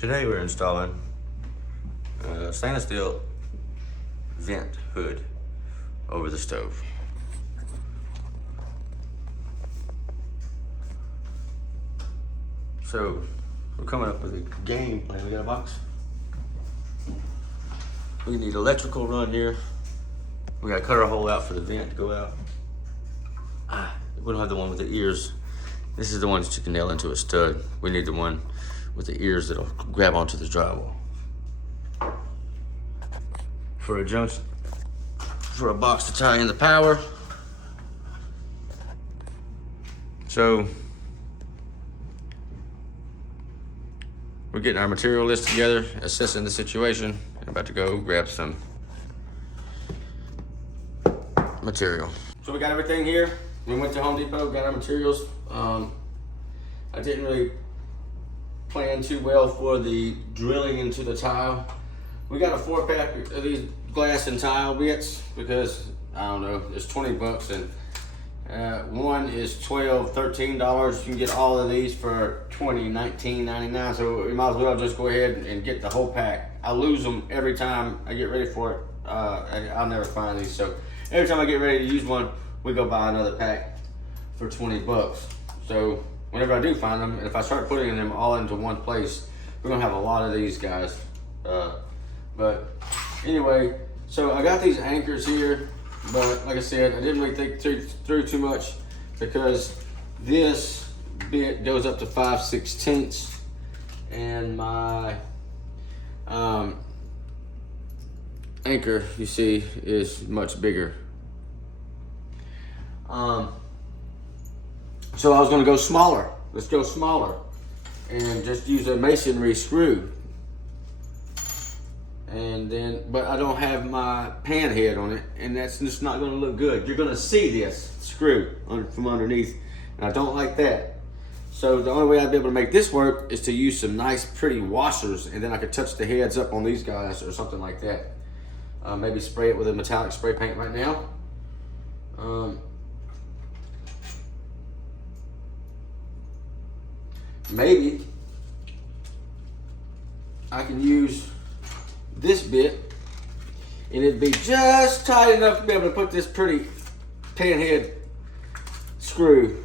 Today we're installing a stainless steel vent hood over the stove. So we're coming up with a game plan. We got a box. We need electrical run here. We gotta cut our hole out for the vent to go out. We don't have the one with the ears. This is the one that you can nail into a stud. We need the one with the ears that'll grab onto the drywall. For a junction, for a box to tie in the power. So we're getting our material list together, assessing the situation. I'm about to go grab some material. So we got everything here. We went to Home Depot, got our materials. I didn't really plan too well for the drilling into the tile. We got a 4-pack of these glass and tile bits because, I don't know, it's 20 bucks and one is $12, $13. You can get all of these for $20, $19.99. So we might as well just go ahead and get the whole pack. I lose them every time I get ready for it. I'll never find these. So every time I get ready to use one, we go buy another pack for 20 bucks. So whenever I do find them, and if I start putting them all into one place, we're gonna have a lot of these guys. But anyway, so I got these anchors here, but like I said, I didn't really think through too much because this bit goes up to 5/16, and my anchor, you see, is much bigger. So I was gonna go smaller. Let's go smaller and just use a masonry screw. And then, but I don't have my pan head on it, and that's just not gonna look good. You're gonna see this screw from underneath, and I don't like that. So the only way I'd be able to make this work is to use some nice pretty washers, and then I could touch the heads up on these guys or something like that. Maybe spray it with a metallic spray paint right now. Maybe I can use this bit and it'd be just tight enough to be able to put this pretty pan head screw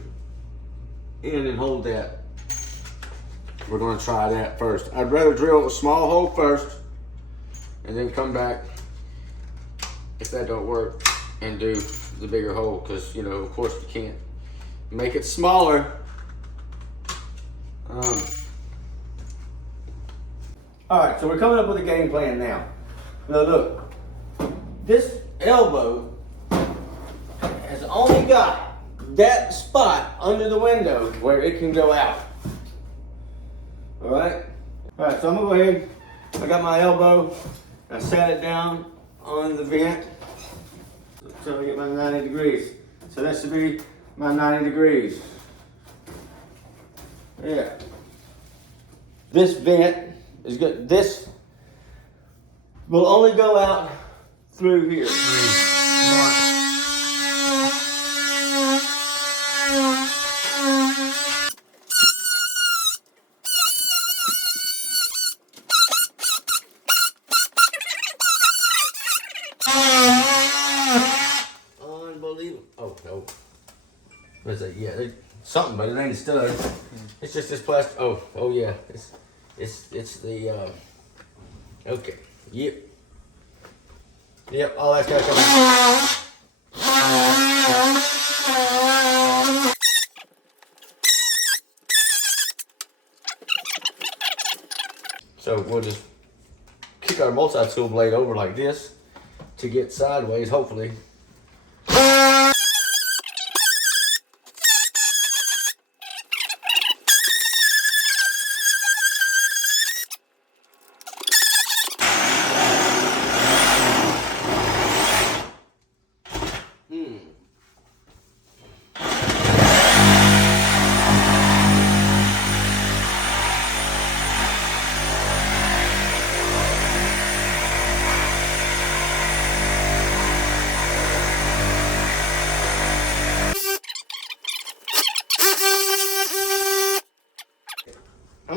in and hold that. We're going to try that first. I'd rather drill a small hole first and then come back if that don't work and do the bigger hole, because you know, of course, you can't make it smaller. All right, so we're coming up with a game plan now. Now look, this elbow has only got that spot under the window where it can go out. All right, so I'm gonna go ahead. I got my elbow. I sat it down on the vent. So I get my 90 degrees. So that should be my 90 degrees. Yeah. This vent is good. This will only go out through here. Unbelievable. Oh, no. What is that? Yeah, something, but it ain't a stud. It's just this plastic. Oh yeah. It's the okay. Yep. All that's gotta come out. So we'll just kick our multi-tool blade over like this to get sideways, hopefully.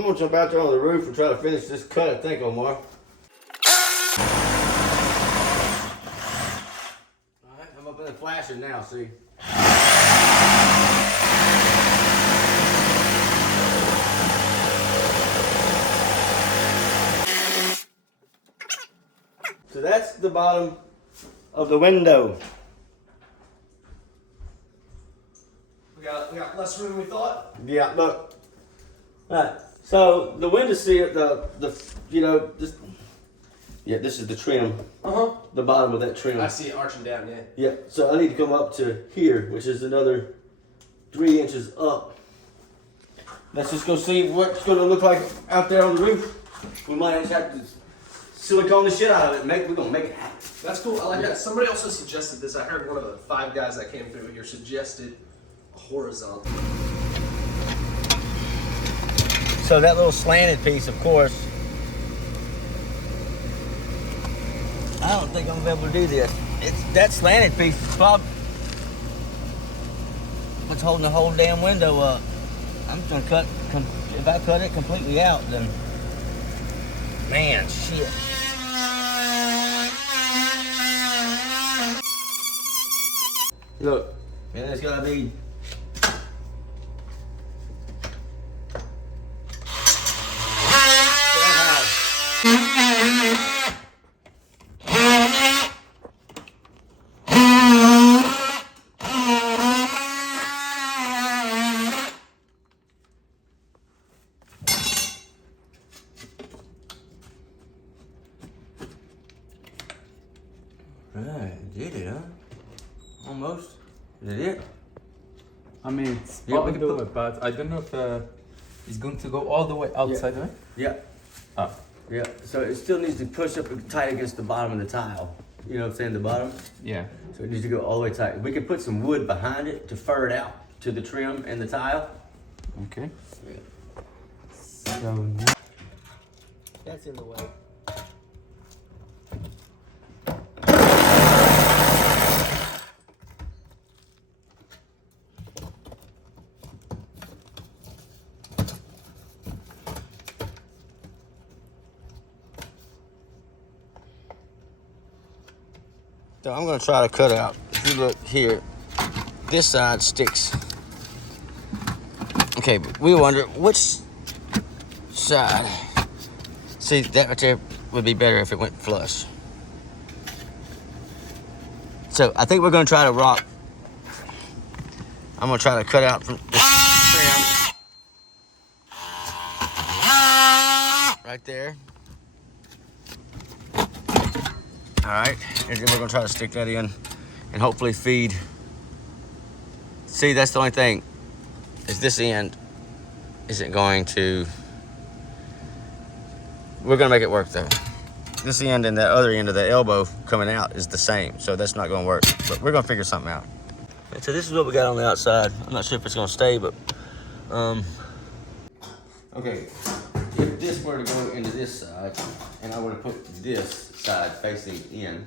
gonna jump out there on the roof and try to finish this cut, I think, Omar. Alright, I'm up in the flasher now, see? So that's the bottom of the window. We got less room than we thought. Yeah, look. Alright, so the window sill, this is the trim. The bottom of that trim. I see it arching down, yeah. Yeah, so I need to come up to here, which is another 3 inches up. Let's just go see what it's gonna look like out there on the roof. We might actually have to silicone the shit out of it. We're gonna make it happen. That's cool. I like that. Somebody also suggested this. I heard one of the 5 guys that came through here suggested horizontal. So that little slanted piece, of course, I don't think I'm gonna be able to do this. That slanted piece is probably what's holding the whole damn window up. I'm just gonna if I cut it completely out, then, man, shit. Look, man, it's gotta be Right, did it, huh? Almost. Is it it? I mean, it's Yeah, we possible, can but I don't know if it's going to go all the way outside, right? Yeah. Ah. Yeah, so it still needs to push up tight against the bottom of the tile. You know what I'm saying, the bottom? Yeah. So it needs to go all the way tight. We could put some wood behind it to fur it out to the trim and the tile. Okay. Yeah. So, That's in the way. So I'm gonna try to cut out. If you look here, this side sticks. Okay, but we wonder which side. See, that right there would be better if it went flush. So I think we're gonna try to rock. I'm gonna try to cut out from this trim. Right there. All right, and then we're gonna try to stick that in and hopefully feed. See, that's the only thing, is this end isn't going to, we're gonna make it work though. This end and that other end of the elbow coming out is the same, so that's not gonna work, but we're gonna figure something out. And so this is what we got on the outside. I'm not sure if it's gonna stay, but, okay, if this were to go into this side, and I were to put this side facing in,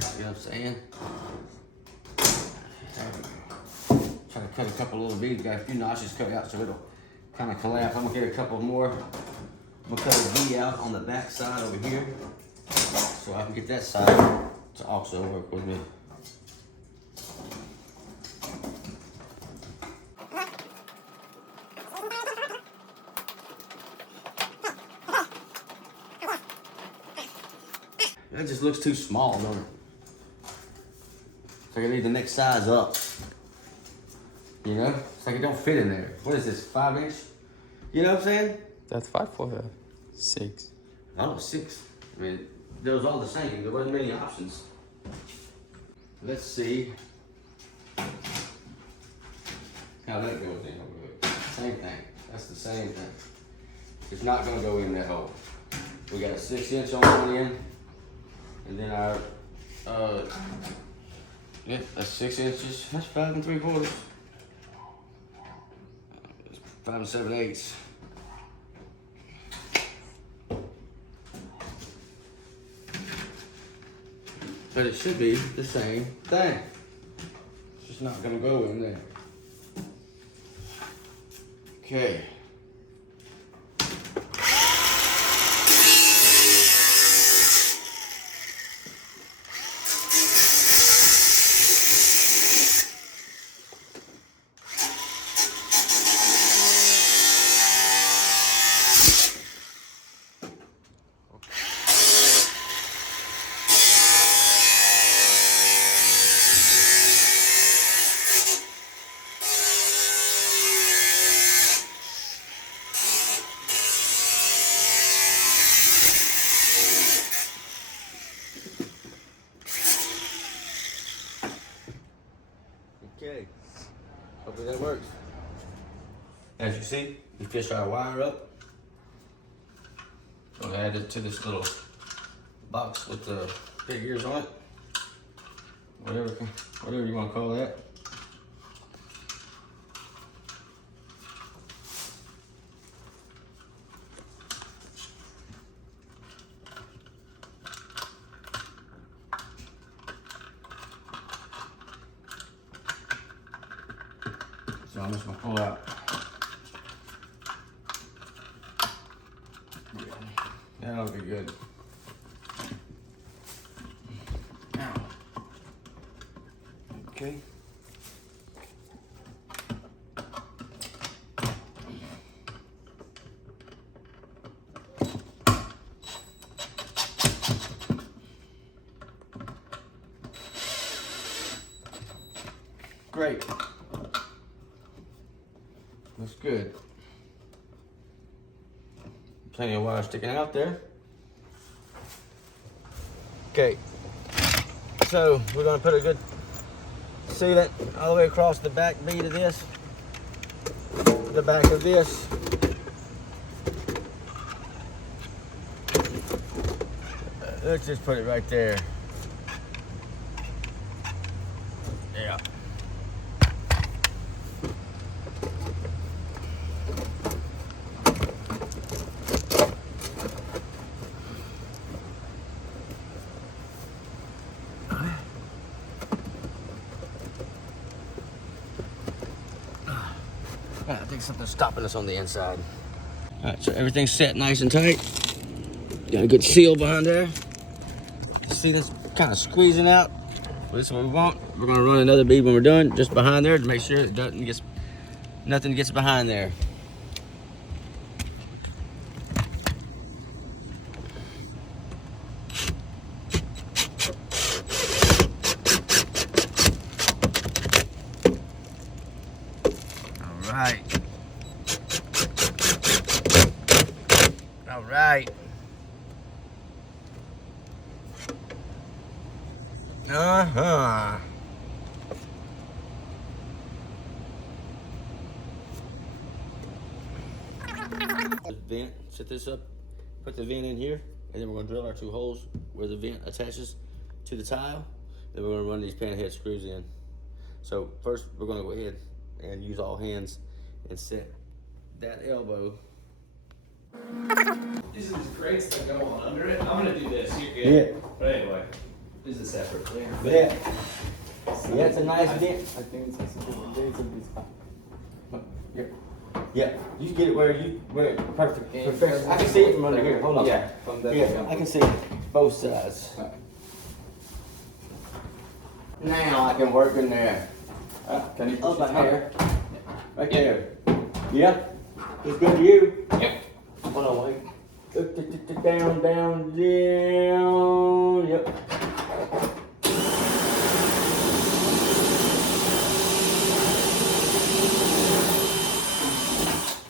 see what I'm saying? Try to cut a couple little beads, got a few notches cut out so it'll kind of collapse. I'm gonna get a couple more. I'm gonna cut a V out on the back side over here so I can get that side to also work with me. That just looks too small, don't it? It's like I need the next size up. You know? It's like it don't fit in there. What is this, 5 inch? You know what I'm saying? that's 5 or 6? Oh, 6. I mean, they was all the same. There wasn't many options. Let's see how that goes in. Same thing. That's the same thing. It's not gonna go in that hole. We got a 6 inch on one end, and then our yeah, that's 6 inches. That's 5 3/4. 5 7/8. but it should be the same thing. It's just not gonna go in there. Okay. Okay, hopefully that works. As you see, we fish our wire up. Gonna add it to this little box with the big ears on it. Whatever you wanna call that. So I'm just gonna pull out. That'll be good. Now. Okay. Great. Looks good. Plenty of wire sticking out there. Okay, so we're gonna put a good sealant all the way across the back bead of this, the back of this. Let's just put it right there. Yeah. I think something's stopping us on the inside. All right, so everything's set nice and tight. Got a good seal behind there. See this kind of squeezing out? Well, this is what we want. We're gonna run another bead when we're done, just behind there to make sure it nothing gets behind there. All right. All right. Uh-huh. Vent, set this up, put the vent in here, and then we're gonna drill our 2 holes where the vent attaches to the tile. Then we're gonna run these panhead screws in. So first we're gonna go ahead and use all hands and set that elbow. These are these grates that go on under it. I'm gonna do this. You're good. Yeah. But anyway, this is separate there. Yeah. Yeah, it's a nice vent. I think it's a different dates of this. Yeah. Yeah, you get it where perfect. Perfect. I can see it from under here. Hold on. Yeah, from that Yeah, example. I can see both sides. Now I can work in there. Can you push Up it my hair. Right there. Yeah. It's good to you. Yep. Hold on, wait. Down, down, down. Yep.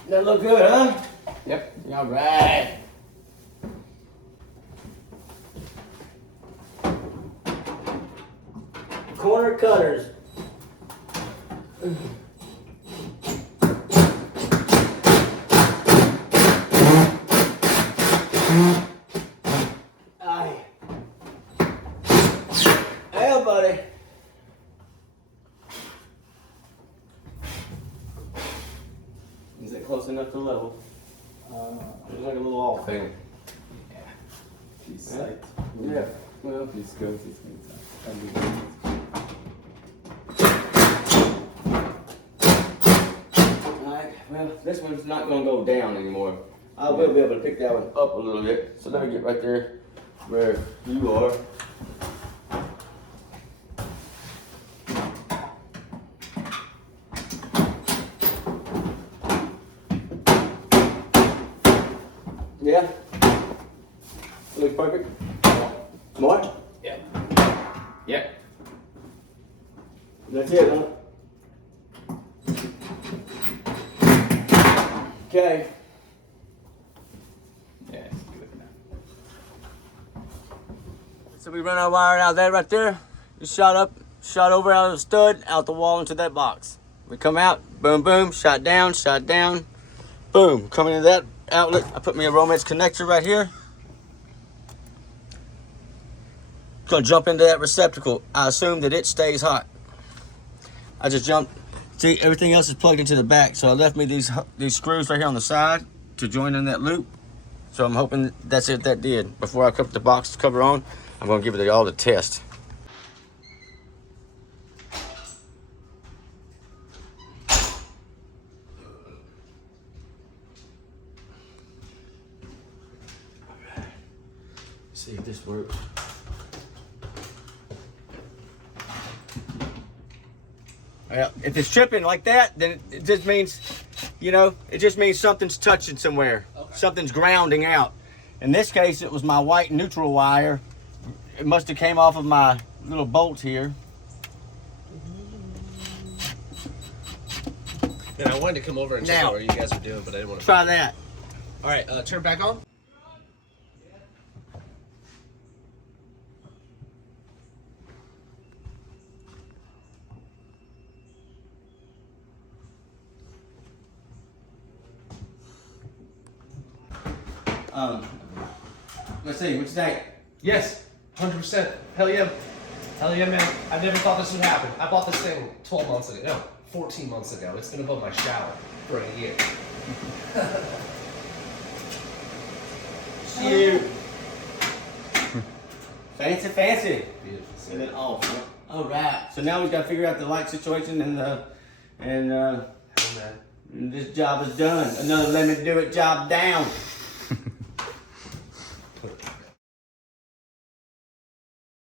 That look good, huh? Yep. All right. Corner cutters. Aye. Hey, buddy. Is it close enough to level? There's like a little off there. She's tight. Yeah. Well, this goes, this means that. Can be good. Alright, well, this one's not gonna go down anymore. I will be able to pick that one up a little bit. So let me get right there where you are. Yeah? Looks perfect? More? Yeah. Yeah. That's it, huh? Okay. Yeah, it's good now. So we run our wire out there, right there. We shot up, shot over out of the stud, out the wall into that box. We come out, boom, boom, shot down, boom. Coming into that outlet, I put me a Romex connector right here. Gonna jump into that receptacle. I assume that it stays hot. I just jumped. See, everything else is plugged into the back, so I left me these screws right here on the side to join in that loop. So I'm hoping that's it that did. Before I put the box cover on, I'm gonna give it all the test. See if this works. Well, if it's tripping like that, then it just means, you know, it just means something's touching somewhere. Okay. Something's grounding out. In this case, it was my white neutral wire. It must have came off of my little bolts here. And I wanted to come over and check Now. out what you guys are doing, but I didn't want to. Try that. All right, turn back on. Let's see, what you think? Yes, 100%. Hell yeah. Hell yeah, man. I never thought this would happen. I bought this thing 12 months ago. No, 14 months ago. It's been above my shower for a year. Shoot. Fancy, fancy. Beautiful. And then off. All right. So now we've got to figure out the light situation and Hell, man. this job is done. Another Let Me Do It job down.